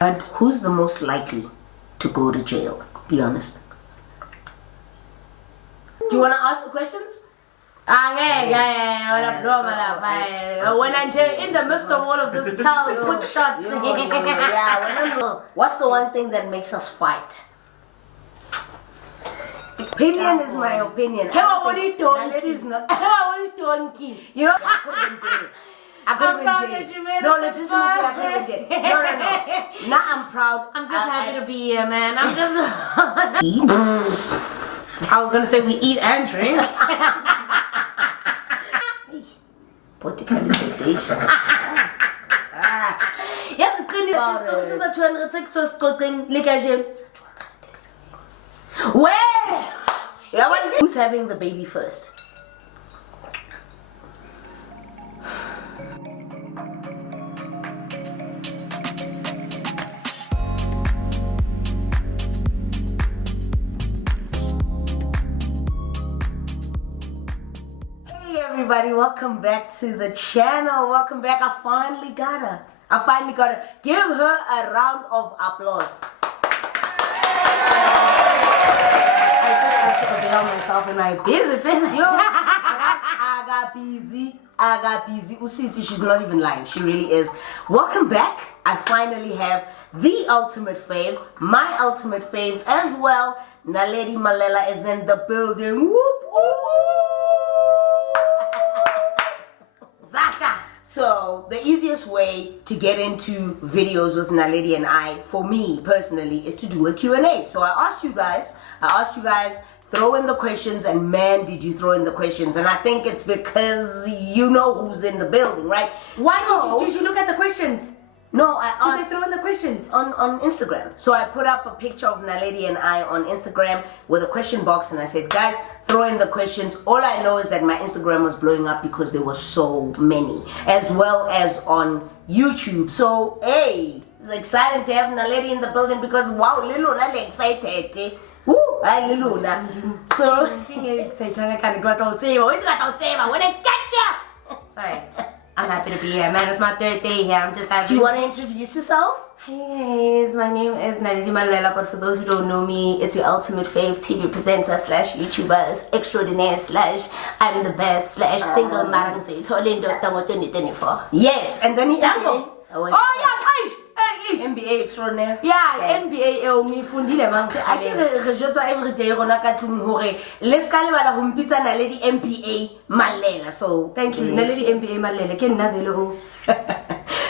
And who's the most likely to go to jail? Be honest. Do you want to ask the questions? When I'm in the midst of all of this, put shots. What's the one thing that makes us fight? Opinion is my opinion. What are you doing? That is not. You know, I couldn't even did it. No, legitimately, I couldn't did it. No. Now I'm proud. I'm just happy to be here, man. I'm just. I was gonna say we eat and drink. What kind of foundation? Yes, clean this is a 206 so scoring ligation. Where? Who's having the baby first? Everybody, welcome back to the channel. Welcome back. I finally got her. Give her a round of applause. I just have to avail myself in my busy. I got busy. Usisi, she's not even lying. She really is. Welcome back. I finally have the ultimate fave, my ultimate fave as well. Naledi Malela is in the building. Whoop, whoop. So the easiest way to get into videos with Naledi and I, for me personally, is to do a Q&A. So I asked you guys, throw in the questions, and man, did you throw in the questions. And I think it's because you know who's in the building, right? Why did you look at the questions? No, I asked. Did they throw in the questions? On Instagram. So I put up a picture of Naledi and I on Instagram with a question box, and I said, guys, throw in the questions. All I know is that my Instagram was blowing up because there were so many, as well as on YouTube. So, hey, it's exciting to have Naledi in the building because, wow, Lilo, I'm excited. Woo, hi, Lilo. So, sorry. I'm happy to be here, man. It's my third day here. I'm just happy. Do you want to introduce yourself? Hey guys, my name is Naledi Malela, but for those who don't know me, it's your ultimate fave TV presenter / YouTuber extraordinaire / I'm the best / single marang say Tolindo Tango 2024. Yes, and then he oh yeah, NBA extraordinaire. Yeah, NBA me fundile man. I give every day rona ka tlung hore le ska le bala ho mpitsa Naledi NBA Malela. So thank you, Naledi NBA Malela. Ke nna velo.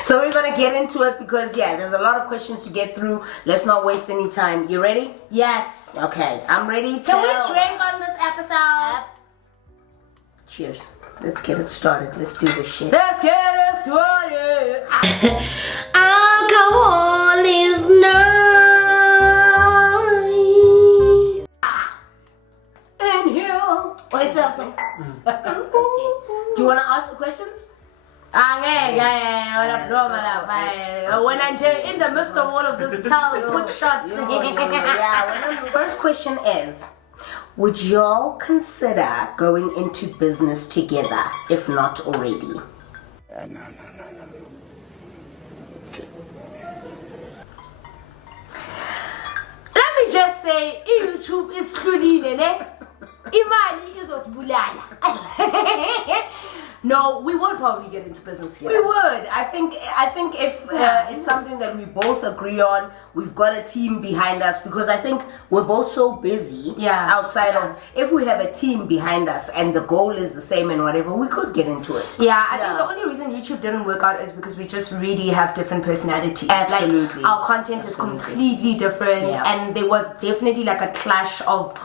So we're gonna get into it because there's a lot of questions to get through. Let's not waste any time. You ready? Yes. Okay, I'm ready to. Can we drink on this episode? Cheers. Let's get it started. Let's do this shit. Let's get it started. Alcohol is nice. Inhale. Wait, tell some. Do you want to ask the questions? When I'm in the midst of all of this, put shots. First question is, would y'all consider going into business together, if not already? No. Let me just say, YouTube is truly Imali is bulala. No, we would probably get into business together. We would. I think if it's something that we both agree on, we've got a team behind us, because I think we're both so busy outside of, if we have a team behind us and the goal is the same and whatever, we could get into it. Yeah, I think the only reason YouTube didn't work out is because we just really have different personalities. Absolutely. Like, our content is completely different, and there was definitely like a clash of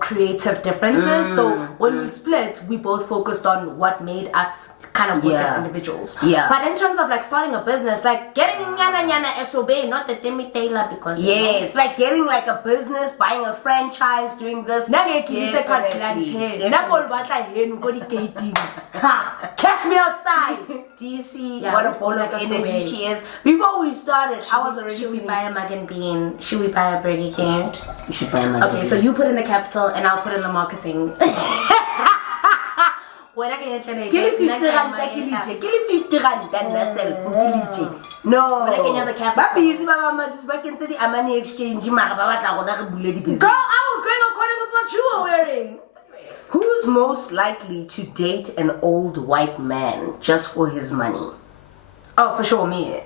creative differences. So when we split, we both focused on what made us kind of work as individuals. Yeah. But in terms of like starting a business, like getting nyana SOB, not the Demi Taylor, because like getting like a business, buying a franchise, doing this. Cash me outside. Do you see what a ball of energy she is? Before we started, I was already Should we buy a Mug and Bean? Should we buy a Burger King? You should buy a Mug and Bean. Okay, so you put in the capital and I'll put in the marketing. when I get a Kill 50 rand, kill 50 rand, and myself, no. When I get the cap. But busy, Mama, back into the Amani exchange, Girl, I was going according with what you were wearing. Who's most likely to date an old white man just for his money? Oh, for sure, me.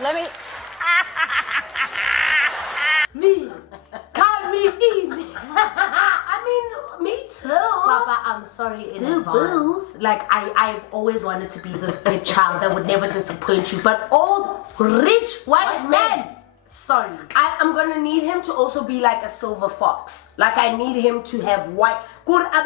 Let me. Me. Count me in. I mean, me too. Papa, I'm sorry in advance. Like, I've always wanted to be this good child that would never disappoint you. But old, rich, white man. Sorry. I'm gonna need him to also be like a silver fox. Like I need him to have white. Good, I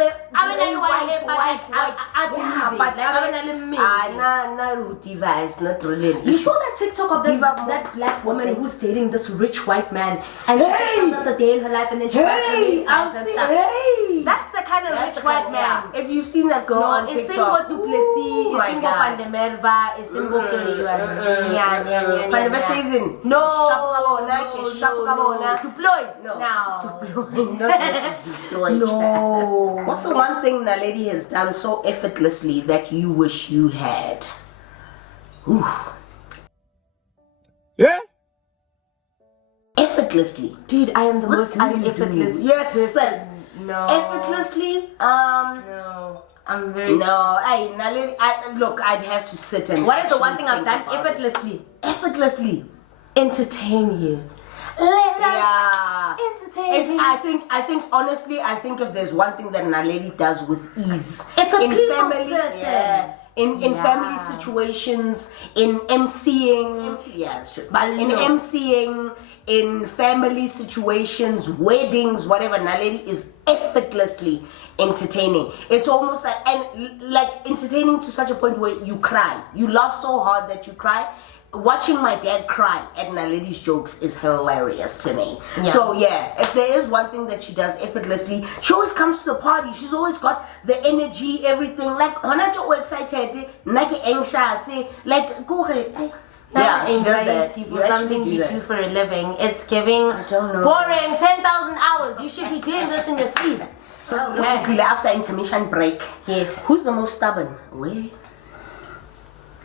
not really. You saw that TikTok of that black woman who's dating this rich white man, and she does a day in her life, and then she I'll see. Hey, that's the kind of rich white man. If you've seen that girl on TikTok, it's single Duplessis, it's single Van der Merwe, it's single Philly. Van der Merwe is in. No, Deploy. No, not Mrs. Deploy. No. What's the one thing that lady has done so effortlessly that you wish you had? Oof. Yeah? Effortlessly. Dude, I am the most uneffortless person. No. Effortlessly? No. I'm very... No, look, I'd have to sit and... What is the one thing I've done effortlessly? Effortlessly. Entertain you. Let us entertain you. I think honestly, I think if there's one thing that Naledi does with ease, it's a in people's family, person. In family situations, in MCing, it's true. But in MCing, in family situations, weddings, whatever, Naledi is effortlessly entertaining. It's almost like entertaining to such a point where you cry. You laugh so hard that you cry. Watching my dad cry at Naledi's jokes is hilarious to me. Yeah. So if there is one thing that she does effortlessly, she always comes to the party. She's always got the energy, everything. Like, so excited, anxious, like, go ahead. Yeah, she does that. For something you do for a living. It's giving boring 10,000 hours. You should be doing this in your sleep. So after intermission break, yes. Who's the most stubborn?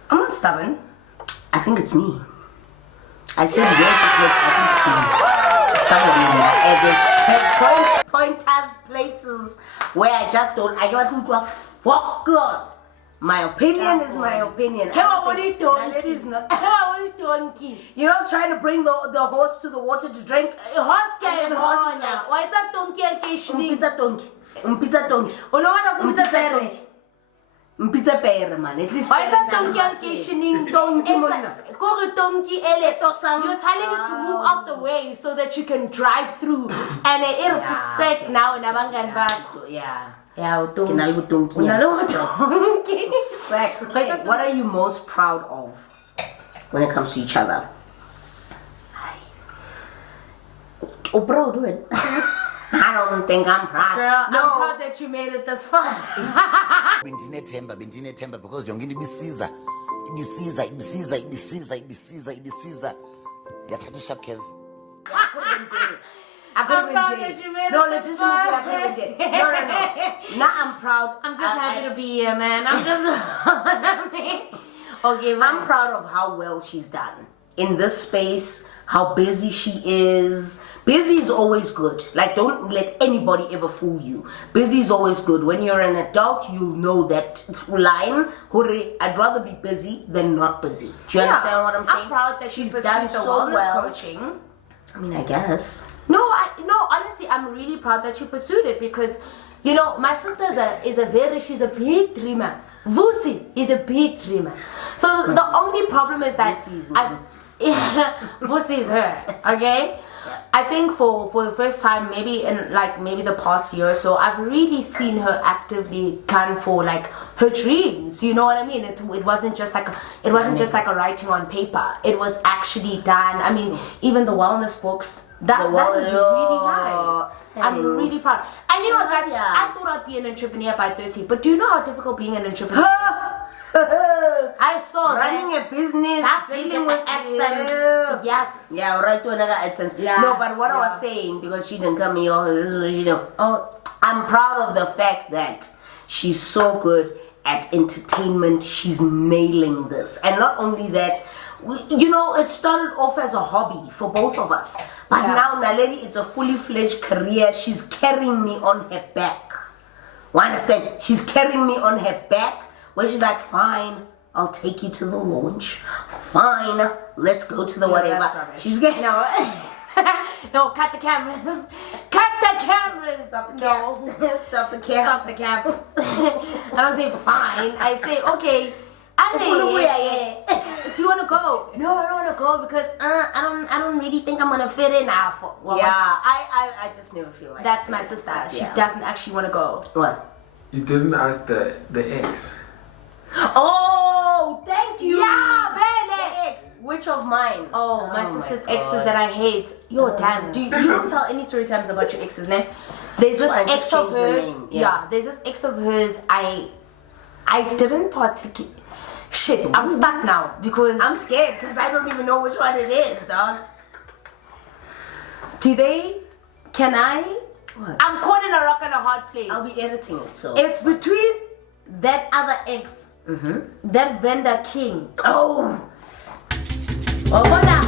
I'm not stubborn. I think it's me. I said I think it's me. Stubborn. Pointers, places where I just don't. I give a fuck God. My opinion is my opinion. You know, trying to bring the horse to the water to drink. Horse can why is that donkey? Pizza donkey. Pizza pere man. At least why is that donkey vacationing? Donkey you're telling it to move out the way so that you can drive through. And it'll forsake now in Abangan. Yeah, what are you most proud of when it comes to each other? Oh, bro, do it. I don't think I'm proud. Girl, no. I'm proud that you made it this far. Bendine temba because yongini ibisiza. Yathatha sharp curve. I could have been dead. No, legitimately, I could have been dead. No. Now I'm proud. I'm just happy to be here, man. I'm just okay, I'm proud of how well she's done in this space, how busy she is. Busy is always good. Like, don't let anybody ever fool you. Busy is always good. When you're an adult, you'll know that line. I'd rather be busy than not busy. Do you understand what I'm saying? I'm proud that she's done so well. Coaching. I mean, I guess. No, honestly, I'm really proud that you pursued it because, you know, my sister she's a big dreamer. Vusi is a big dreamer. So the only problem is that Vusi is her, okay? Yeah. I think for the first time, maybe in maybe the past year or so, I've really seen her actively gun for like her dreams. You know what I mean? It wasn't just like a writing on paper. It was actually done. I mean, even the wellness books. That was really nice. I'm really proud. And you know what, guys? I thought I'd be an entrepreneur by 30, but do you know how difficult being an entrepreneur is? I saw running a business, just dealing with with accents. Yeah. Yes. Yeah, right to another AdSense. Yeah. No, but what I was saying, because she didn't come here, this is what she know. Oh, I'm proud of the fact that she's so good at entertainment. She's nailing this. And not only that, it started off as a hobby for both of us. But now, Naledi, it's a fully fledged career. She's carrying me on her back. You understand? She's carrying me on her back, where she's like, fine, I'll take you to the launch. Fine, let's go to the whatever. That's rubbish. She's getting... No, cut the cameras. Cut the cameras. Stop the cab. Stop the cab. Stop the cab. I don't say fine. I say, okay. Do you want to go? No, I don't want to go because I don't really think I'm gonna fit in now. I just never feel like that's my sister. She doesn't actually want to go. What? You didn't ask the ex. Oh, thank you. Yeah, the ex. Which of mine? Oh, my sister's exes that I hate. Yo, damn. You don't tell any story times about your exes, ne? There's this ex of hers. Yeah, there's this ex of hers. I didn't particularly. Shit, I'm stuck now because I'm scared because I don't even know which one it is, dog. Can I? What? I'm caught in a rock and a hard place. I'll be editing it, so. It's between that other ex, that vendor king. Oh. Hola.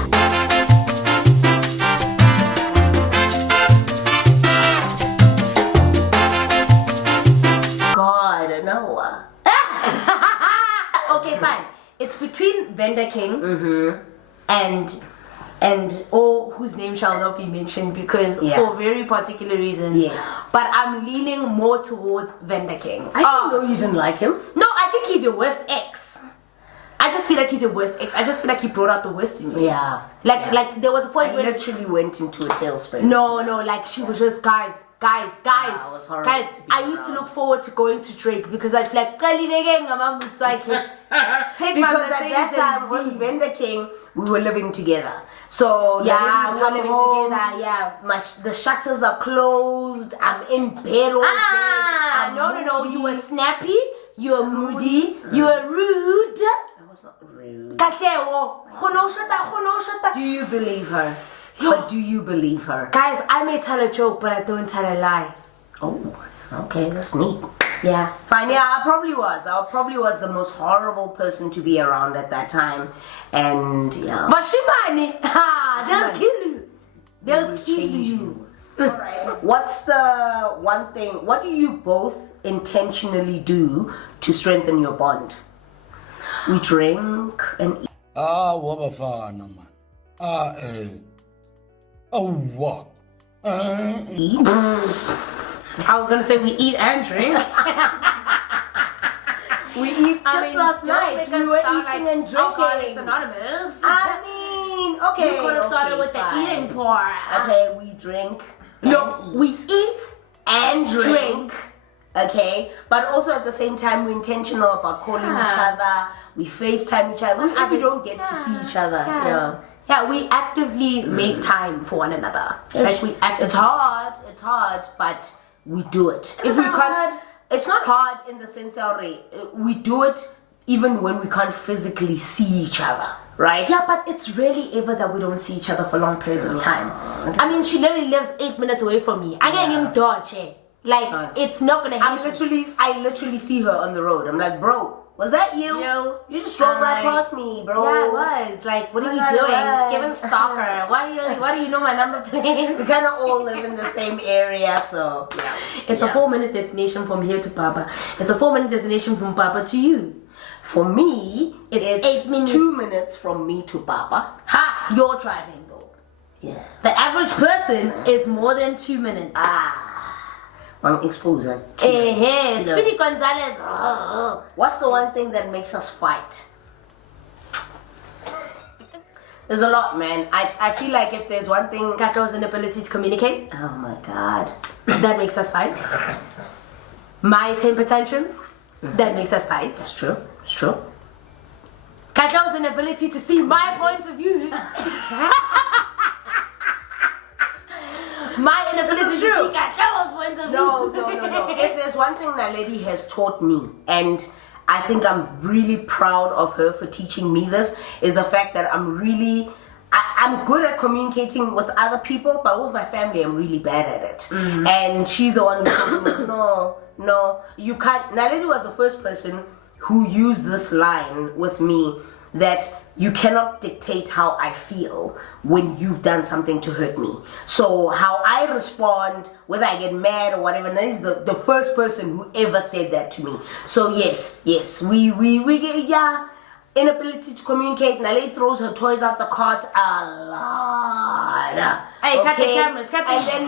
God, no. Okay, fine. It's between vendor king and whose name shall not be mentioned because for very particular reasons. Yes. But I'm leaning more towards vendor king. I didn't know you didn't like him. No, I think he's your worst ex. I just feel like he's your worst ex. I just feel like he brought out the worst in you. Yeah. Like there was a point I where literally went into a tailspin. No, like she was just guys. it was horrible Guys, to be I used to look forward to going to Drake because I'd be like, take my Because Mercedes at that time, when and Vendor King, we were living together. So we were come living home, together, yeah. the shutters are closed. I'm in bed all day. No, you were snappy, you were moody, you were rude. I was not rude. Katleho, Do you believe her? But do you believe her? guys, I may tell a joke, but I don't tell a lie. Oh, okay, that's neat. Yeah. Fine, yeah, I probably was the most horrible person to be around at that time. And yeah. But Shimani, they'll Shimani. kill you. They'll will kill change you. Alright. What's the one thing, what do you both intentionally do to strengthen your bond? We drink and eat. Wabafana man. Oh what? Eat. I was gonna say we eat and drink. We eat just last night. We were eating and drinking. Anonymous. I mean, okay. You could have started with fine. the eating part. Okay, we drink. No, and we eat eat and drink. drink. Okay, but also at the same time, we're intentional about calling each other. We FaceTime each other. Even if we don't get to see each other. Yeah, we actively make time for one another. Like we actively. It's hard, but we do it. If we can't, it's not hard in the sense that we do it even when we can't physically see each other, right? Yeah, but it's rarely ever that we don't see each other for long periods of time. I mean, she literally lives 8 minutes away from me. I can't even dodge it. Like, it's not gonna happen. I literally see her on the road. I'm like, bro, was that you? Yo. You just drove right past me, bro. Yeah, it was. Like, what are you doing? It's giving stalker. Why do you know my number plate? We kind of all live in the same area, so yeah. It's a 4-minute destination from here to Papa. It's a 4-minute destination from Papa to you. For me, it's 8 minutes. 2 minutes from me to Papa. Ha! You're driving though. Yeah. The average person is more than 2 minutes. I'm exposure. Speedy Gonzalez. What's the one thing that makes us fight? There's a lot, man. I feel like if there's one thing... Katleho's inability to communicate. Oh my God. That makes us fight. My temper tantrums. That makes us fight. It's true. It's true. Katleho's inability to see my point of view. My inability to see Katleho's point of view. No. If there's one thing that lady has taught me, and I think I'm really proud of her for teaching me this, is the fact that I'm good at communicating with other people, but with my family, I'm really bad at it. And she's the one who told me, no, you can't. Naledi was the first person who used this line with me, that you cannot dictate how I feel when you've done something to hurt me. So how I respond, whether I get mad or whatever, that is the first person who ever said that to me. So yes, we get, inability to communicate. Naledi throws her toys out the cart a lot. Hey, cut the cameras, cut the And then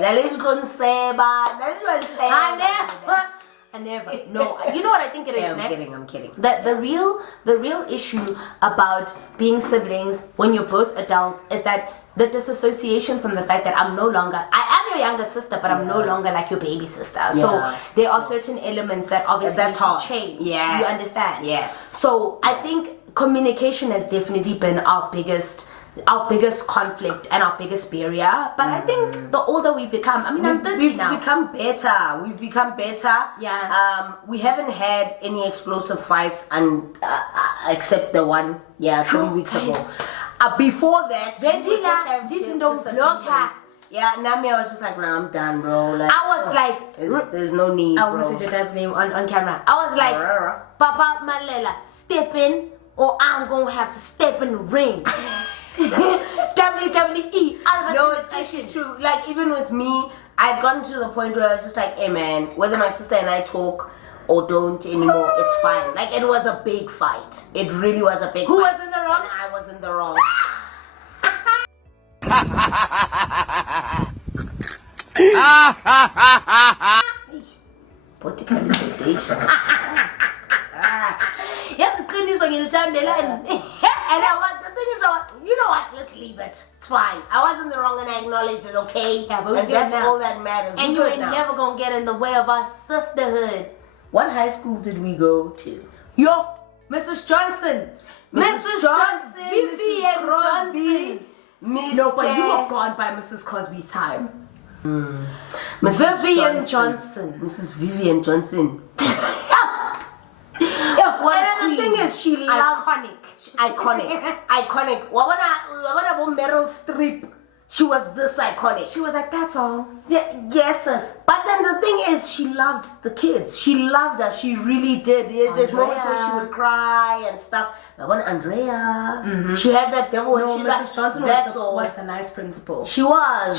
Naledi couldn't say, I never. No, you know what I think it is, I'm kidding. The real issue about being siblings when you're both adults is that the disassociation from the fact that I am your younger sister, but I'm no longer like your baby sister. So there are certain elements that obviously need to change. Yes. You understand? Yes. So I think communication has definitely been our biggest conflict and our biggest barrier. But I think the older we become, I mean, I'm 30 now. We've become better. Yeah. We haven't had any explosive fights, except the one, 3 weeks ago. Before that, we would just have disagreements. Yeah, Nami, I was just like, nah, I'm done, bro. Like, I was like, there's no need, I won't say your dad's name on camera. I was like, Papa Malela, step in, or I'm gonna have to step in the ring. WWE, no, it's actually true. Like, even with me, I'd gotten to the point where I was just like, hey man, whether my sister and I talk or don't anymore, it's fine. Like, it was a big fight. It really was a big fight. Who was in the wrong? And I was in the wrong. Politically sedation. Yes, Queenie's on the line. And the thing is, you know what? Let's leave it. It's fine. I was in the wrong and I acknowledged it, okay? Yeah, but and that's all that matters. And you ain't never gonna get in the way of our sisterhood. What high school did we go to? Yo, Mrs. Johnson. Mrs. Johnson. Vivian Mrs. Crosby. Johnson. No, but you were gone by Mrs. Crosby's time. Mrs. Vivian Johnson. Mrs. Vivian Johnson. And the thing is, she loved iconic. What about Meryl Streep? She was this iconic. She was like, that's all. Yeah, yes. But then the thing is, she loved the kids. She loved us. She really did. There's moments where she would cry and stuff. But when Andrea, she had that devil. No, Mrs. Mrs. Johnson was the nice principal. She was.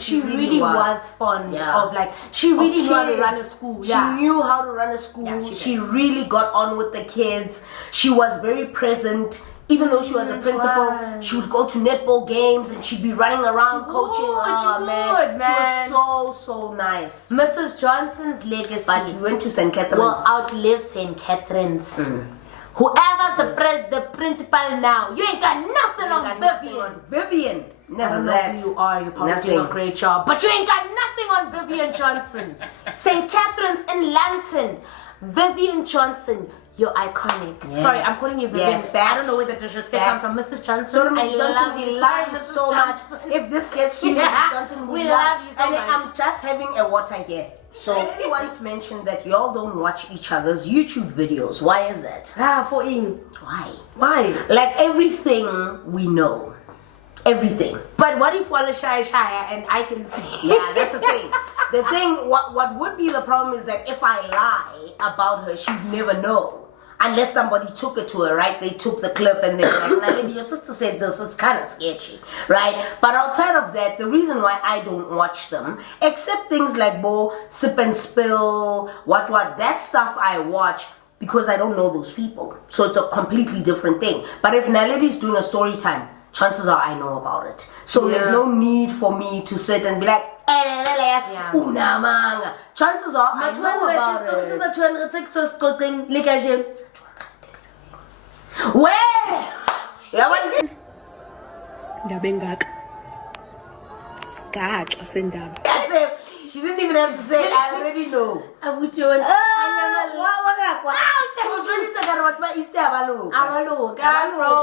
She really was fond of, like, she really knew how to run a school. She knew how to run a school. Yeah, she really got on with the kids. She was very present. Even though she was a principal, she would go to netball games and she'd be running around coaching. Man. She was so nice. Mrs. Johnson's legacy. But we went to St. Catherine's. Will outlive St. Catherine's. Whoever's the principal now, you ain't got nothing on Vivian. Never that. You are. You're probably doing a great job. But you ain't got nothing on Vivian Johnson. St. Catherine's in Lambton. Vivian Johnson. You're iconic. Yeah. Sorry, I'm calling you Vivian. I don't know where the disrespect comes from. Mrs. Johnson. So Mrs. Johnson, we love you so much. If this gets you, Mrs. Johnson, we love you so much. And I'm just having a water here. So I once mentioned that y'all don't watch each other's YouTube videos. Why is that? Why? Like, everything we know. Everything. But what if Walla shy and I can see? Yeah, that's the thing. The thing, what would be the problem is that if I lie about her, she'd never know. Unless somebody took it to her, right? They took the clip and they're like, Naledi, your sister said this, it's kind of sketchy, right? But outside of that, the reason why I don't watch them, except things like Sip and Spill, what, that stuff I watch because I don't know those people. So it's a completely different thing. But if Naledi's doing a story time, chances are I know about it. So there's no need for me to sit and be like, chances are I know about it. Where? That's it. She didn't even have to say it. I already know. Bro,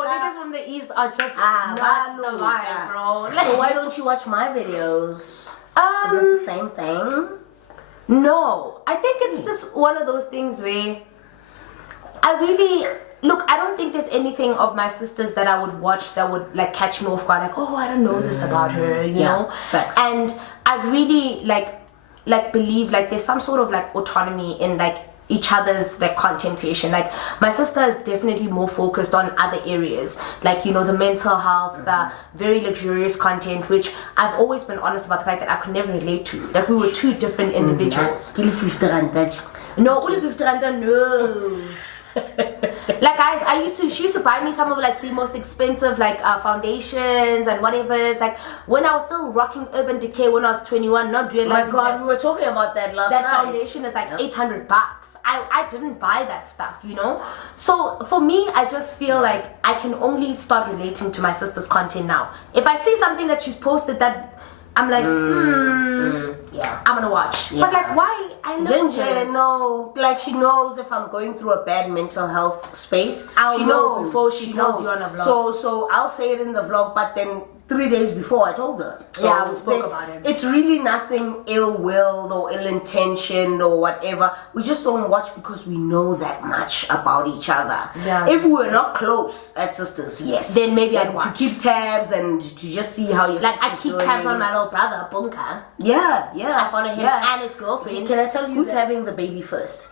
niggas from the east are just not the vibe, bro. So why don't you watch my videos? Is it the same thing? No, I think it's just one of those things where I don't think there's anything of my sister's that I would watch that would like catch me off guard, like, oh, I don't know this about her, you know. Facts. And I really like believe like there's some sort of like autonomy in like each other's like content creation. Like my sister is definitely more focused on other areas, like, you know, the mental health, the very luxurious content, which I've always been honest about the fact that I could never relate to. Like we were two different individuals. No, only 50 rand, no. Like guys, she used to buy me some of like the most expensive like foundations and whatever. It's like when I was still rocking Urban Decay when I was 21, not realizing. My God, we were talking about that last night. That foundation is like $800. I didn't buy that stuff, you know. So for me, I just feel like I can only start relating to my sister's content now. If I see something that she's posted that I'm like, yeah, I'm gonna watch. Yeah. But like, why? I love Ginger, her. no, like she knows if I'm going through a bad mental health space, I'll she know knows before she tells knows. you on a vlog. So I'll say it in the vlog, but then 3 days before I told her. So yeah, we spoke about it. It's really nothing ill-willed or ill-intentioned or whatever. We just don't watch because we know that much about each other. Yeah. If we were not close as sisters, yes. Then maybe I'd to watch. keep tabs and to just see how your Like I sister's keep doing. tabs on my little brother, Bunka. Yeah. I follow him and his girlfriend. Can I tell you who's having the baby first?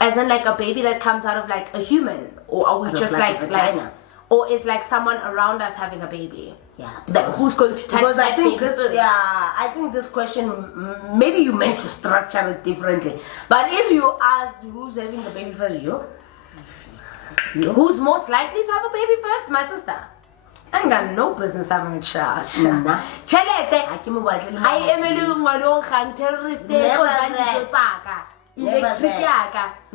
As in like a baby that comes out of like a human, or are we Out of just like a vagina. or is like someone around us having a baby? Yeah. That who's going to touch Because that I think baby this, first? I think this question, maybe you meant to structure it differently. But if you asked who's having the baby first, you? Who's most likely to have a baby first? My sister. I ain't got no business having a child. Nah. Chelete. I I am a ngwanong gang terrorist. Never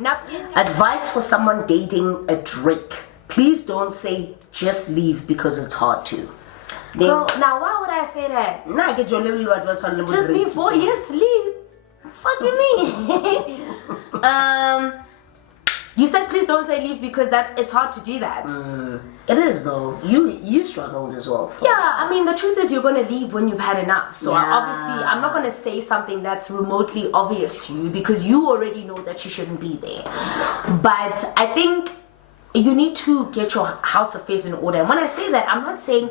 that. Advice for someone dating a Drake. Please don't say just leave because it's hard to. Then, Bro, now why would I say that? nah, get your level what's on the Took me 4 years to leave. Fuck you mean? You said please don't say leave because it's hard to do that. It is though. You struggled as well. Yeah, I mean the truth is you're gonna leave when you've had enough. So Yeah. obviously I'm not gonna say something that's remotely obvious to you because you already know that you shouldn't be there. But I think you need to get your house affairs in order. And when I say that, I'm not saying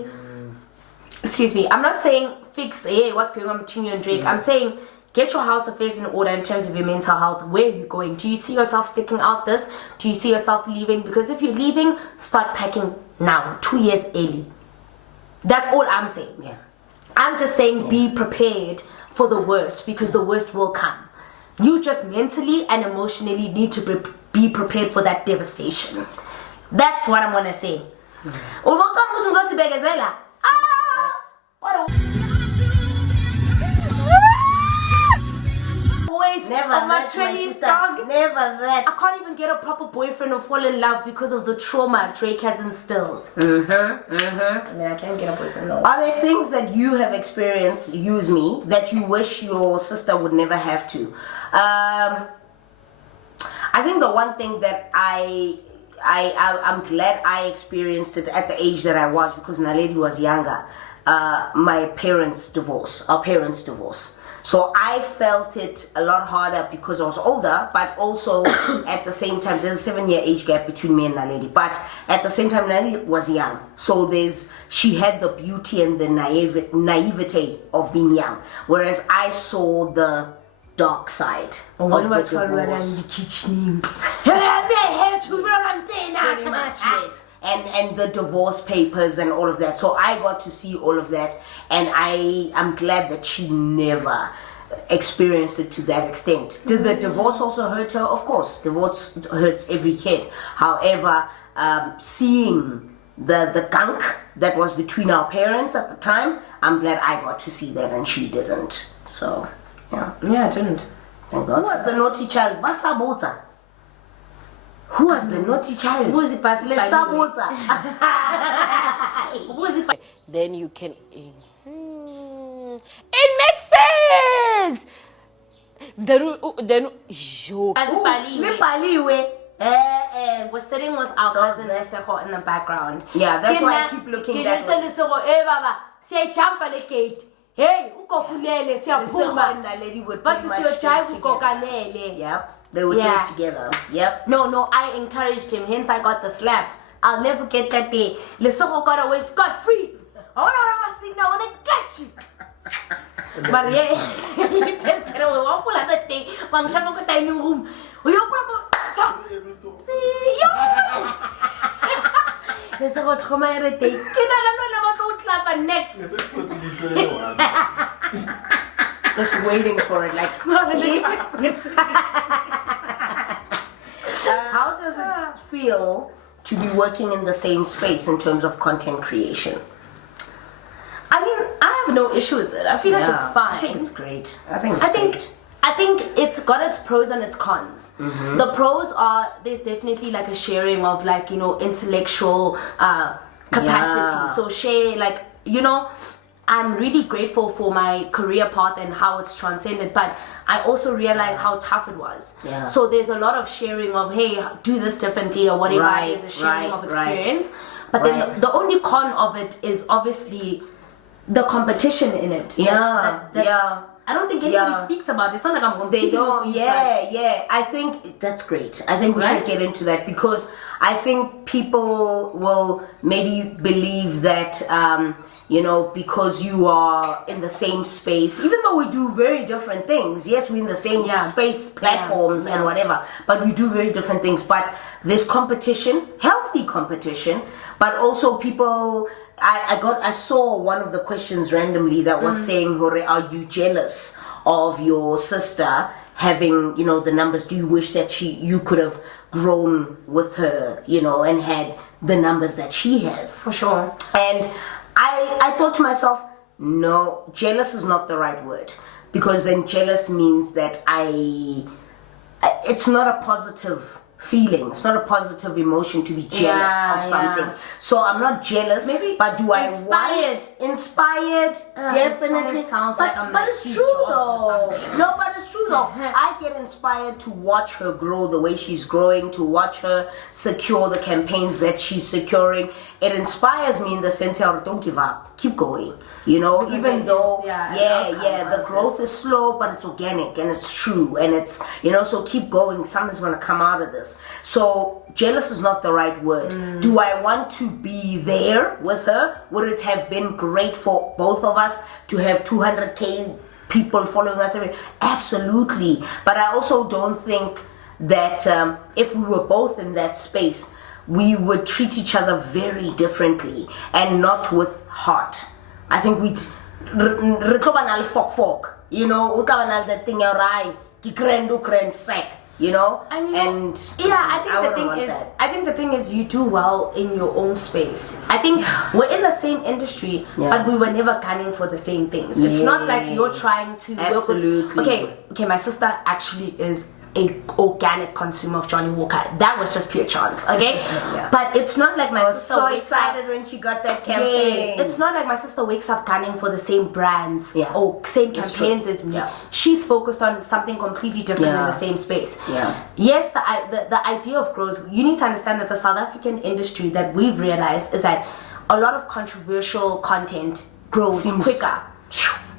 I'm not saying fix what's going on between you and Drake. I'm saying get your house affairs in order in terms of your mental health. Where are you going? Do you see yourself sticking out this? Do you see yourself leaving? Because if you're leaving, start packing now, 2 years early. That's all I'm saying. Yeah. I'm just saying be prepared for the worst because the worst will come. You just mentally and emotionally need to be prepared for that devastation. That's what I'm gonna say. Never on my that, my trannies, sister. dog. Never that. I can't even get a proper boyfriend or fall in love because of the trauma Drake has instilled. I mean, I can't get a boyfriend. No. Are there things that you have experienced, use me, that you wish your sister would never have to? I think the one thing that I'm glad I experienced it at the age that I was because Naledi was younger. Our parents' divorce. So I felt it a lot harder because I was older, but also at the same time, there's a 7-year age gap between me and Naledi. But at the same time, Naledi was young. So she had the beauty and the naivete of being young. Whereas I saw the dark side of the divorce. Pretty much, yes. And the divorce papers and all of that. So I got to see all of that, and I'm glad that she never experienced it to that extent. Did the divorce also hurt her? Of course, divorce hurts every kid. However, seeing the gunk that was between our parents at the time, I'm glad I got to see that and she didn't. So, yeah. Yeah, I didn't. Thank God. Who was the naughty child? Basabota. Who was the naughty child? Who was it passing by? Sabota. Who was it? Then you can... It makes sense! kids. Then yo. Was sitting with our So cousin sad. Lesego in the background. Yeah, that's why I keep looking that way. Hey baba, siyajumpa le gate. Hey, ukokulele Lesego siyaphuma. and that lady would But pretty much do it siyojayi together. ukokalele. Yep, they would do Yeah. it together. Yep. No, I encouraged him. Hence, I got the slap. I'll never get that day. Lesego got away scot free. Oh no, I see now when they get you. But yeah, you didn't get away. One pull that day. Mom, shall go dining room. You see, yo. Lesego trauma everything. Can I go clap next? Just waiting for it, like. How does it feel to be working in the same space in terms of content creation? I mean, I have no issue with it. I feel like it's fine. I think it's great. I think it's great. I think it's got its pros and its cons. Mm-hmm. The pros are there's definitely like a sharing of like, you know, intellectual capacity. Yeah. So share like, you know, I'm really grateful for my career path and how it's transcended, but I also realize how tough it was. Yeah. So there's a lot of sharing of, hey, do this differently or whatever. Right, There's a sharing right, of experience. But right. then the only con of it is obviously the competition in it. Yeah, yeah. I don't think anybody Yeah. speaks about it. It's not like I'm They competing don't, with you, yeah. I think that's great. I think we Right? should get into that because I think people will maybe believe that, you know, because you are in the same space, even though we do very different things. Yes, we're in the same Yeah. space, platforms, Yeah. and whatever, but we do very different things. But there's competition, healthy competition, but also people. I saw one of the questions randomly that was saying, Hore, are you jealous of your sister having, you know, the numbers? Do you wish that you could have grown with her, you know, and had the numbers that she has? For sure. And I thought to myself, no, jealous is not the right word, because then jealous means that it's not a positive feeling. It's not a positive emotion to be jealous of something. Yeah. So I'm not jealous, Maybe but do I inspired. want inspired? Definitely. Inspired sounds but like I'm but like it's Steve true Jobs or though. something. No, but it's true though. I get inspired to watch her grow the way she's growing, to watch her secure the campaigns that she's securing. It inspires me in the sense of don't give up, keep going. You know, Because even there though is, an outcome the of growth this. is slow, but it's organic and it's true and it's, you know, so keep going. Something's gonna come out of this. So jealous is not the right word. Do I want to be there with her? Would it have been great for both of us to have 200K people following us? Absolutely. But I also don't think that if we were both in that space, we would treat each other very differently and not with heart. I think we'd fok, you know, that thing sack, you know, And, you know, and I think wouldn't the want thing is, that. I think the thing is, you do well in your own space. I think we're in the same industry, Yeah. but we were never gunning for the same things. It's not like you're Yes, trying to work absolutely. with. Okay, my sister actually is a organic consumer of Johnny Walker. That was just pure chance, okay? Yeah. But it's not like my I was sister so wakes up- excited when she got that campaign. Yes, it's not like my sister wakes up gunning for the same brands Yeah. or same That's campaigns true. as me. Yeah. She's focused on something completely different in Yeah. the same space. Yeah. Yes, the idea of growth, you need to understand that the South African industry that we've realized is that a lot of controversial content grows Seems- quicker.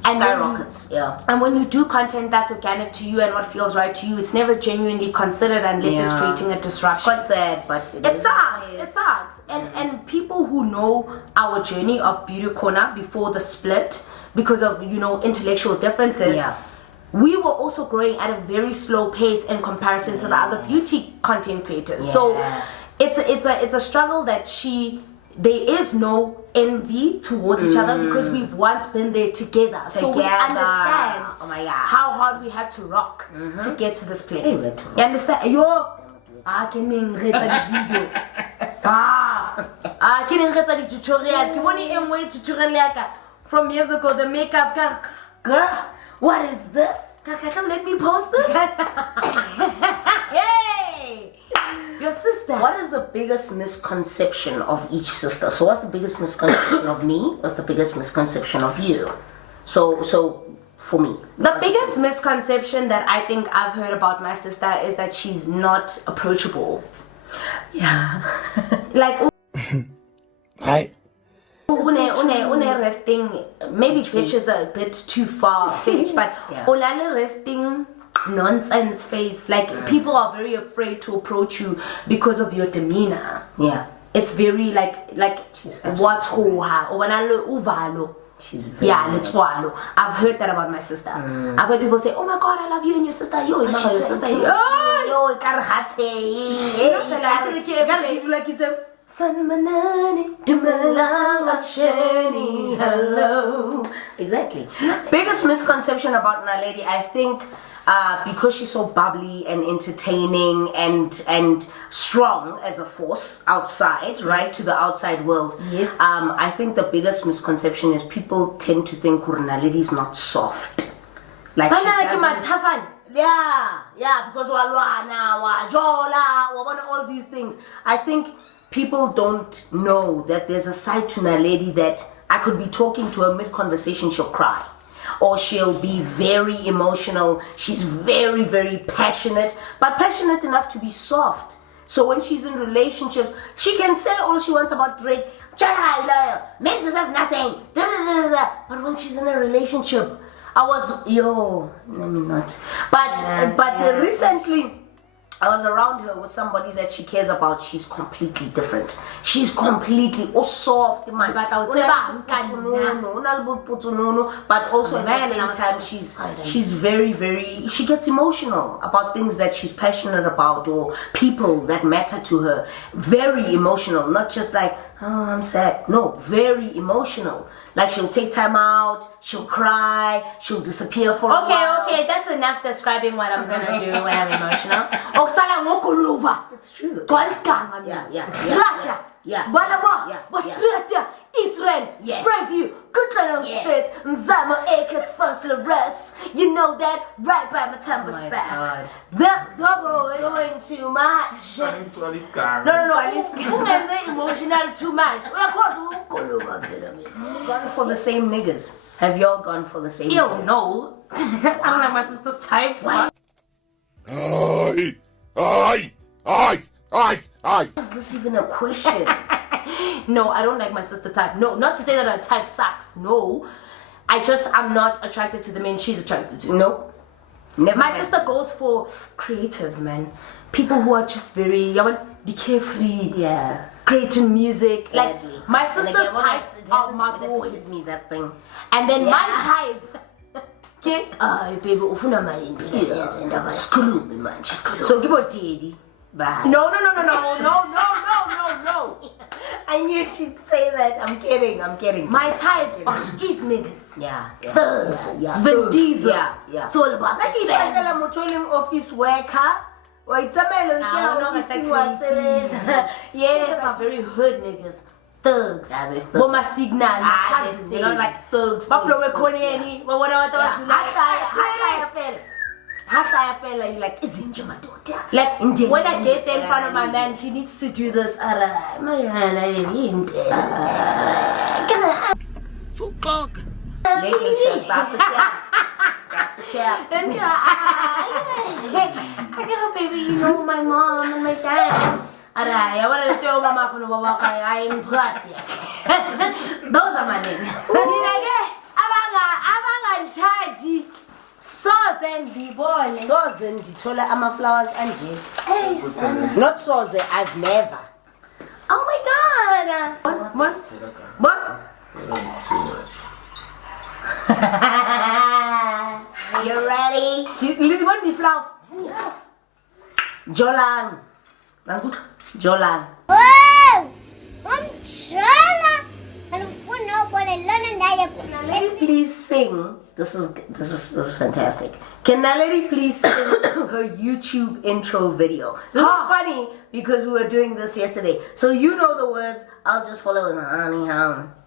And when you- Skyrockets, yeah. And when you do content that's organic to you and what feels right to you, it's never genuinely considered unless it's Yeah. creating a disruption. Quite sad, but It sucks. It sucks. And people who know our journey of Beauty Corner before the split, because of, you know, intellectual differences, Yeah. we were also growing at a very slow pace in comparison to the other beauty content creators. So it's a struggle that there is no envy towards each other because we've once been there together. So we Together. understand Oh my God. how hard we had to rock to get to this place. we had to rock. You understand? Yo, can you the video? Can you the tutorial? Can you tutorial from years ago? The makeup girl, what is this? let me post this. Hey, your sister. What is the biggest misconception of each sister? So what's the biggest misconception of me? What's the biggest misconception of you? So for me. The biggest misconception that I think I've heard about my sister is that she's not approachable. Yeah. Like, Right. une resting, maybe bitch is a bit too far fetched, but olale resting nonsense face. Like, people are very afraid to approach you because of your demeanor. Yeah. It's very like She's what's uvalo. She's very letwalo. I've heard that about my sister. I've heard people say, "Oh my God, I love you and your sister." Yo, your sister. Yo, hello. Exactly. Biggest misconception about my lady, I think, because she's so bubbly and entertaining and strong as a force outside, right, to the outside world. Yes. I think the biggest misconception is people tend to think Naledi is not soft. Like she doesn't. Yeah, because walwana, wajola, wabona, all these things. I think people don't know that there's a side to Naledi that I could be talking to her mid-conversation, she'll cry. Or she'll be very emotional. She's very, very passionate, but passionate enough to be soft. So when she's in relationships, she can say all she wants about Drake. Men deserve nothing. But when she's in a relationship, let me not. But recently, I was around her with somebody that she cares about. She's completely different. She's completely soft. But also at the same time, she's very, very. She gets emotional about things that she's passionate about or people that matter to her. Very emotional, not just like, oh, I'm sad. No, very emotional. Like she'll take time out, she'll cry, she'll disappear for a while. Okay, that's enough describing what I'm gonna do when I'm emotional. It's true. Israel, Sprayview, Katleho Streets, Mzamo Acres, First Lores. You know that right by my temple span. That double Doing too much. No, emotional too much. Gone for the same niggas. Have y'all gone for the same niggas? No. I don't like my sister's type. What? Is this even a question? No, I don't like my sister type. No, not to say that her type sucks. No. I'm not attracted to the men she's attracted to. Nope. Never. My sister goes for creatives, man. People who are just very carefree. Yeah. Creating music. Sadly. Like my sister's type are my boys. Me that thing. And then my type. Okay. Baby, ufuna mali impela. Sikhulume manje. So give us Didi. Bye. No. I knew she'd say that. I'm kidding. My type are street niggas. Yeah. Yeah. Vin Diesel. Yeah. It's all about like the ifakela mothola office worker. Waitamelo ikela office wasebenza. Yes, I'm very hood niggas. Thugs. Yeah, they're thugs. Boma signal, my cousin. They're not like thugs. Baplo Mekonieni. What I feel like you like izinje madoda. Like when I get there in front of my man, he needs to do this. So clock. Nigga, stop the cap. Stop the cap. Then I got a baby, you know, my mom and my dad. I want to tell my I ain't plus yet. Those are my names. Soze ndithola ama-flowers anje. Hey, son. Not soze, I've never. Oh my God. What? You ready? You want the flower? Jolan. Jolan. Wow! I'm trying. I don't know what Can you please sing? This is fantastic. Can Naledi please sing her YouTube intro video? This is funny because we were doing this yesterday. So you know the words. I'll just follow it.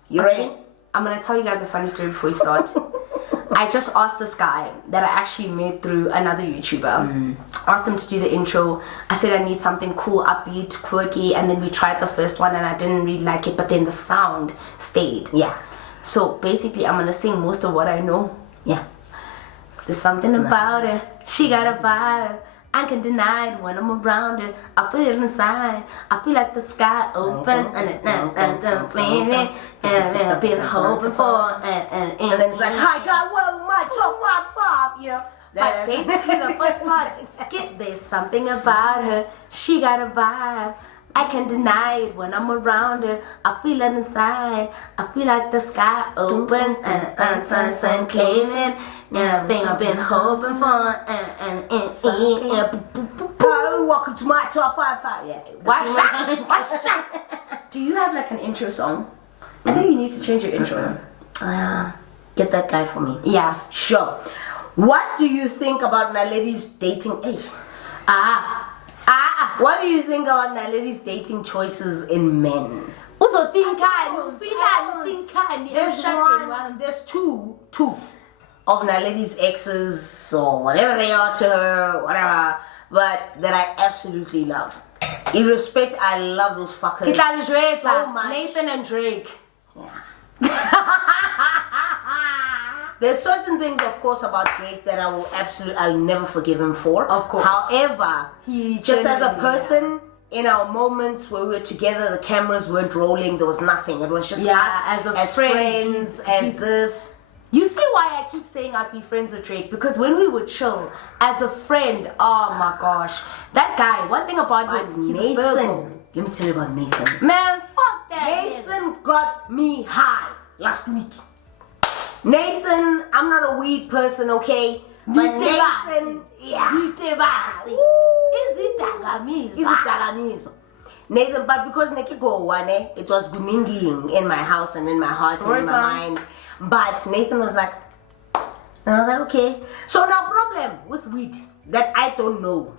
You ready? I'm gonna tell you guys a funny story before we start. I just asked this guy that I actually met through another YouTuber. Asked him to do the intro. I said I need something cool, upbeat, quirky, and then we tried the first one and I didn't really like it, but then the sound stayed. Yeah. So basically I'm gonna sing most of what I know. Yeah. There's something about her. She got a vibe. I can deny it when I'm around her. I feel it inside. I feel like the sky opens and I've been hoping for. And then it's like, hi, God, well, my top 5, you know. But basically the first part, there's something about her. She got a vibe. I can deny it when I'm around her. I feel it inside. I feel like the sky opens and sun claiming. And I think I've been hoping for. Oh, welcome to my top 5. Yeah. What's that? Do you have like an intro song? I think you need to change your intro. Get that guy for me. Yeah. Sure. What do you think about Naledi's dating? What do you think about Naledi's dating choices in men? There's two of Naledi's exes or whatever they are to her, whatever, but that I absolutely love. In respect, I love those fuckers so much. Nathan and Drake. There's certain things, of course, about Drake that I'll never forgive him for. Of course. However, just as a person, in our moments where we were together, the cameras weren't rolling, there was nothing. It was just us as friends, as this. You see why I keep saying I'd be friends with Drake? Because when we would chill, as a friend, oh my gosh. That guy, one thing about him, he's a Virgo. Let me tell you about Nathan. Man, fuck that. Nathan got me high last week. Nathan, I'm not a weed person, okay? But Nathan, Nathan, but because it was guminging in my house and in my heart and in my mind. But Nathan was like, and I was like, okay. So now problem with weed that I don't know,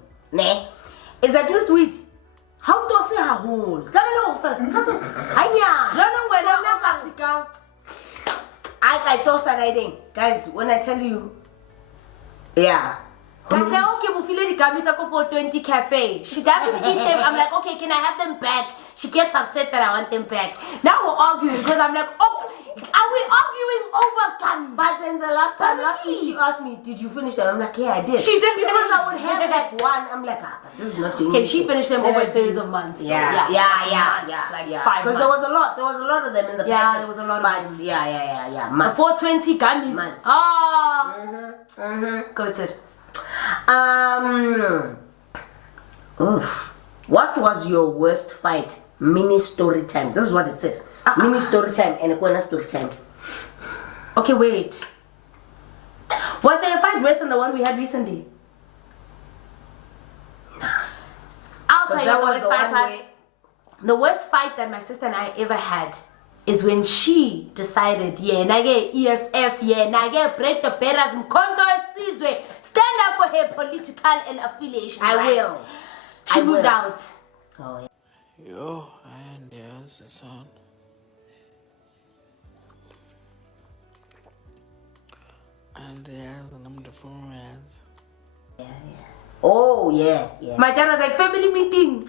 is that with weed, how to say how whole? I toss and I think, guys, when I tell you, Katleho for 20 cafe. She doesn't eat them. I'm like, okay, can I have them back? She gets upset that I want them back. Now we're arguing because I'm like, oh, are we arguing over gummies? But then the last week she asked me, did you finish them? I'm like, yeah, I did. She did because I would have like one. I'm like, but this is not doing okay, she finished them over a series of months. Yeah. Because there was a lot. There was a lot of them in the packet. Yeah, there was a lot of them. But yeah. Months. 420 gummies. Months. Oh. Go to it. What was your worst fight? Mini story time. This is what it says. Mini story time and a story time. Okay, wait. Was there a fight worse than the one we had recently? Nah. I'll tell you the worst fight. The worst fight that my sister and I ever had is when she decided, nage EFF, nage break the barriers, mkhonto esizwe, stand up for her political and affiliation. I will. She moved out. Oh, yeah. Yo, and there's the sun. And there's the number 4 hands. Oh, yeah. My dad was like, family meeting.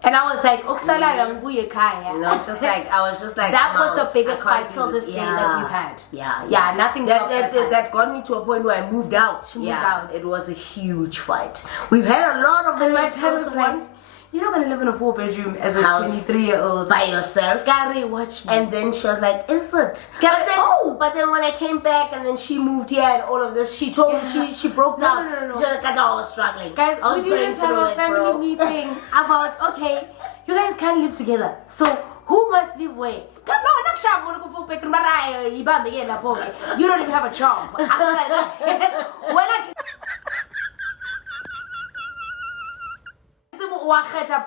And I was like, Oksala yanguye kaya. You know, it's just like, I was just like, that was the biggest fight till this day that we've had. Yeah, nothing that got me to a point where I moved out. Moved out. It was a huge fight. We've had a lot of and my dad was like, you're not gonna live in a 4-bedroom as a 23-year-old by yourself. Gary, watch me. And then she was like, is it? But then when I came back and then she moved here and all of this, she told me she broke down. No. She was like, I was struggling. Guys, I was we didn't have a family meeting about, okay, you guys can't live together. So who must live where? You don't even have a job.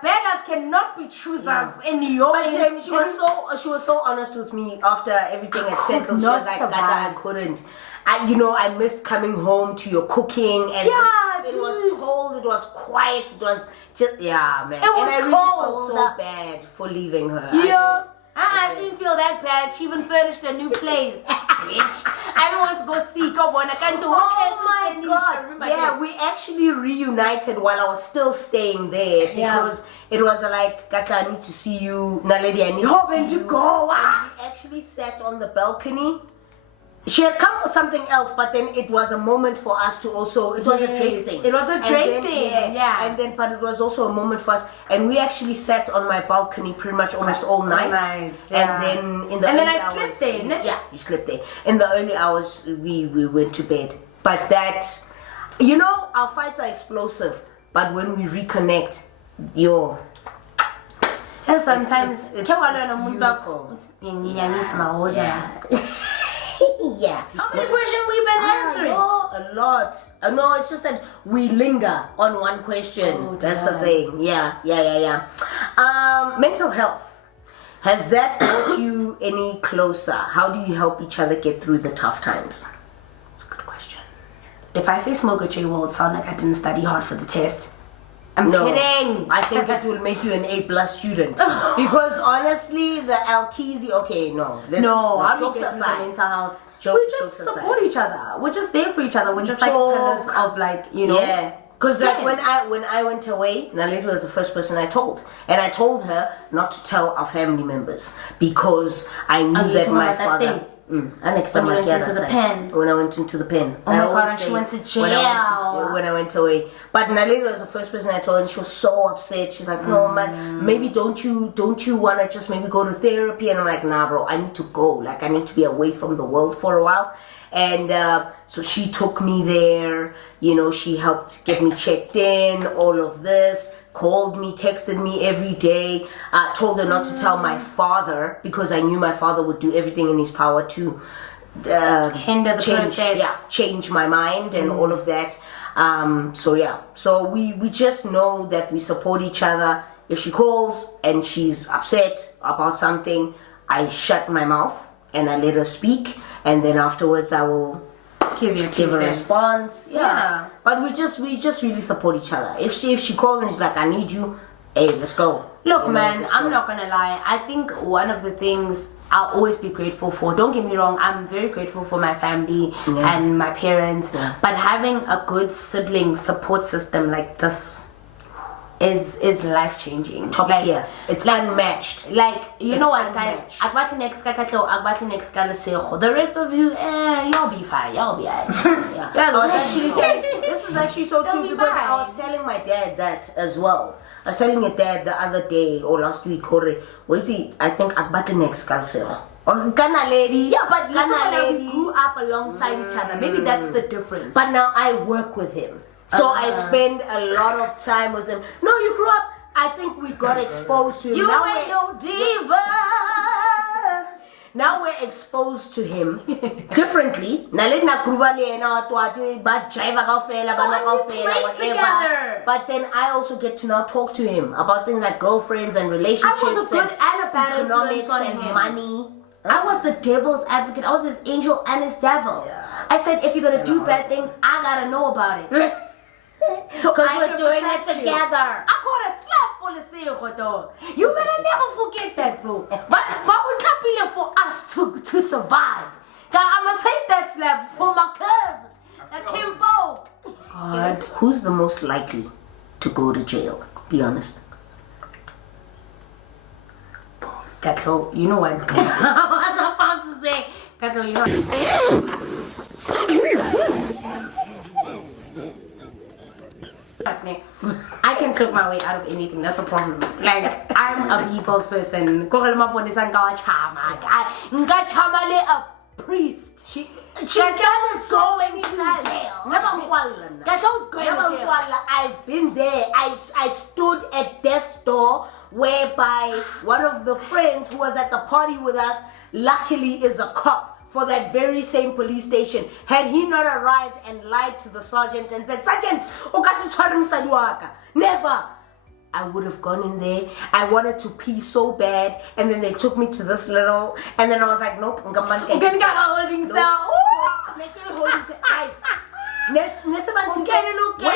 Beggars cannot be choosers in your But she was so honest with me after everything had settled. She was like, I couldn't. I missed coming home to your cooking and it was cold, it was quiet, it was just man. It was and I really felt so bad for leaving her. She didn't feel that bad. She even furnished a new place. Bitch. I don't want to go see. Oh my God. Yeah, we actually reunited while I was still staying there because it was like, Katla, I need to see you. Naledi, I need to see you. Go. We actually sat on the balcony. she had come for something else, but then it was a moment for us to also, it was a trade Yes, thing. it was a And trade then- thing, yeah. And then, but it was also a moment for us, and we actually sat on my balcony pretty much almost all night. yeah. And then in the And then early I slept hours, there, ne? yeah, you slept there. In the early hours, we went to bed. But that, you know, our fights are explosive, but when we reconnect, yo, And sometimes it's beautiful. yeah. Yeah. How many questions we've been answering? A lot. No, it's just that we linger on one question. Oh, That's the damn. thing. Yeah. Mental health. Has that brought you any closer? How do you help each other get through the tough times? That's a good question. If I say smoke a J, will it sound like I didn't study hard for the test? I'm No, kidding. I think it will make you an A+ student. Because honestly, the Alkeezy, okay, no. How do you jokes get through the aside. mental health? Jokes We just aside. support each other. We're just there for each other. We're just like talk. pillars of like, you know. Yeah. Because like strength. when I went away, Naledi was the first person I told. And I told her not to tell our family members because I knew Oh, you that told my her that father... thing? Next When time you I went get into the outside. pen. When I went into the pen. Oh my I God, always and she say went to When I went away. But Naledi was the first person I told, and she was so upset. She's like, no man, maybe don't you want to just maybe go to therapy? And I'm like, nah bro, I need to go. Like I need to be away from the world for a while. And so she took me there, you know, she helped get me checked in, all of this, called me, texted me every day, told her not to tell my father because I knew my father would do everything in his power to Hinder the process. change my mind and all of that. So we just know that we support each other. If she calls and she's upset about something, I shut my mouth and I let her speak, and then afterwards I will Give your give a 2 cents. response. Yeah. But we just really support each other. If she calls and she's like, I need you, hey, let's go. Look, You know, man, let's I'm go. not gonna lie. I think one of the things I'll always be grateful for, don't get me wrong, I'm very grateful for my family and my parents, but having a good sibling support system like this is life changing. Top tier. It's unmatched. Like, you It's know what, guys? unmatched. Akbathi next Katleho, akbathi next Katleho. The rest of you, y'all be fine. Y'all be alright. I was actually telling, this is actually so They'll true be because I fine. was telling my dad that as well. I was telling your dad the other day or last week, wait, I think Akbati next Kalseo. Kana lady. Yeah, but listen, Kana when we lady. grew up alongside each other, maybe that's the difference. But now I work with him. So I spend a lot of time with him. No, you grew up, I think we got exposed to him. you Now ain't we're- no diva. Now we're exposed to him differently. Nalet na kuruba le na watu watu ba jive kaofela ba na kaofela play whatever. together. But then I also get to now talk to him about things like girlfriends and relationships I was a good and a bad economics influence on and him. money. I was the devil's advocate. I was his angel and his devil. I said, if you're gonna do bad things, I gotta know about it. So Because I we're can doing it protect you. together. I caught a slap for the CEO, dog. You better never forget that, bro. But we can't for us to survive. God, I'm gonna take that slap for my cousin. That Kim Folk. God, who's the most likely to go to jail? Be honest. Katleho, you know what? I was about to say, Katleho, you know what? I can talk my way out of anything. That's a problem. Like, I'm a people's person. A priest. She's Katleho is so going many to times. jail. Never kwalla. Katleho's going Never to jail. kwalla. I've been there. I stood at death's door whereby one of the friends who was at the party with us luckily is a cop for that very same police station. Had he not arrived and lied to the sergeant and said, Sergeant, never. I would have gone in there. I wanted to pee so bad, and then they took me to this little, and then I was like, nope, You're gonna get a holding cell. Guys, when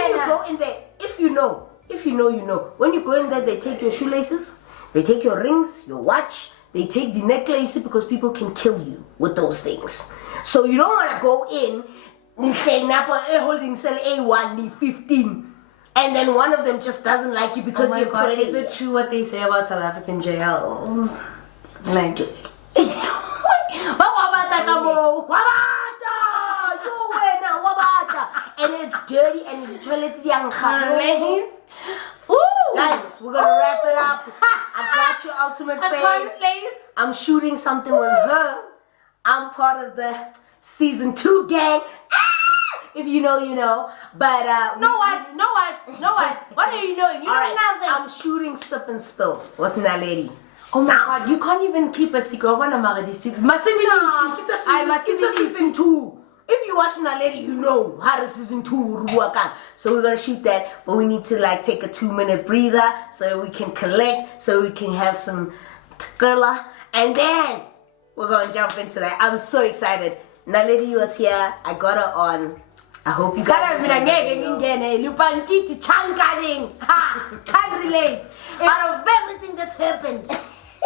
you go in there, if you know, you know. When you go in there, they take your shoelaces, they take your rings, your watch, they take the necklace because people can kill you with those things. So you don't want to go in, holding cell A1, 15, and then one of them just doesn't like you because Oh my you're God, pretty. is it true what they say about South African jails? Like, and it's dirty and the toilet young. Cornflakes. Ooh. Guys, we're gonna wrap it up. I got your ultimate fave. Cornflakes. I'm shooting something with her. I'm part of the season 2 gang. If you know, you know. But What are you doing? You know nothing. I'm shooting Sip and Spill with Naledi. Oh my God, you can't even keep a secret. It's season 2. If you watch Naledi, you know how the season 2 will work out. So we're gonna shoot that, but we need to like take a 2-minute breather so we can collect, so we can have some tequila, and then we're gonna jump into that. I'm so excited. Naledi was here. I got her on. I hope you guys enjoyed the video. Can't relate. Out of everything that's happened,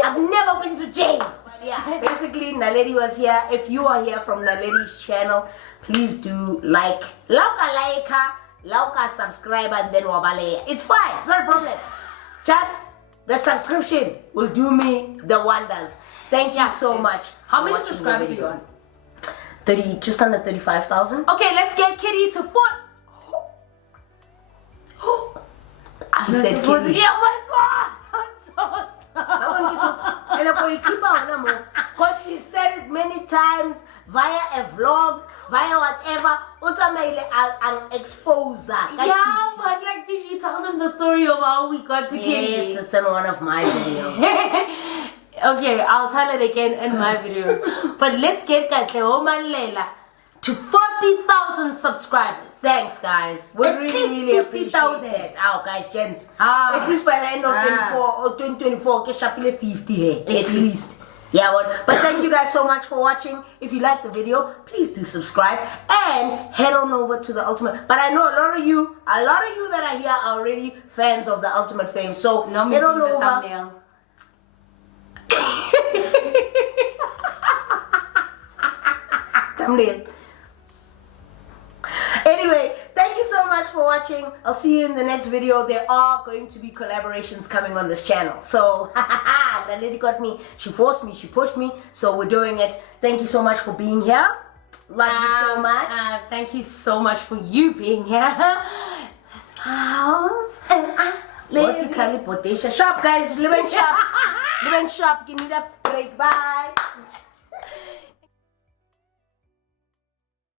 I've never been to jail. Yeah, basically Naledi was here. If you are here from Naledi's channel, please do like subscribe, and then wabale. It's fine, it's not a problem. Just the subscription will do me the wonders. Thank you so much. How for many watching the subscribers are you video. on? 30, just under 35,000. Okay, let's get Kitty to put. She said Kitty. Yeah, oh my God, I'm so sorry. Because she said it many times via a vlog, via whatever. An exposer. Yeah, but like, did you tell them the story of how we got to Kitty? Yes, it's in one of my videos. Okay, I'll tell it again in my videos. But let's get Katleho Malela to 40,000 subscribers. Thanks, guys. We At really, least really appreciate 50,000. that. Oh, guys, gents. Ah. At least by the end of 2024, get sharply 50 here. At least. Yeah, but thank you guys so much for watching. If you like the video, please do subscribe and head on over to the Ultimate. But I know a lot of you that are here are already fans of the Ultimate Fame. So head on over. Thumbnail. Thumbnail. Anyway, thank you so much for watching. I'll see you in the next video. There are going to be collaborations coming on this channel. So, that lady got me. She forced me. She pushed me. So we're doing it. Thank you so much for being here. Love you so much. Thank you so much for you being here. That's my house. And I live What you call it? Potential shop, guys. Live and shop. Live and shop. Give me that break. Bye.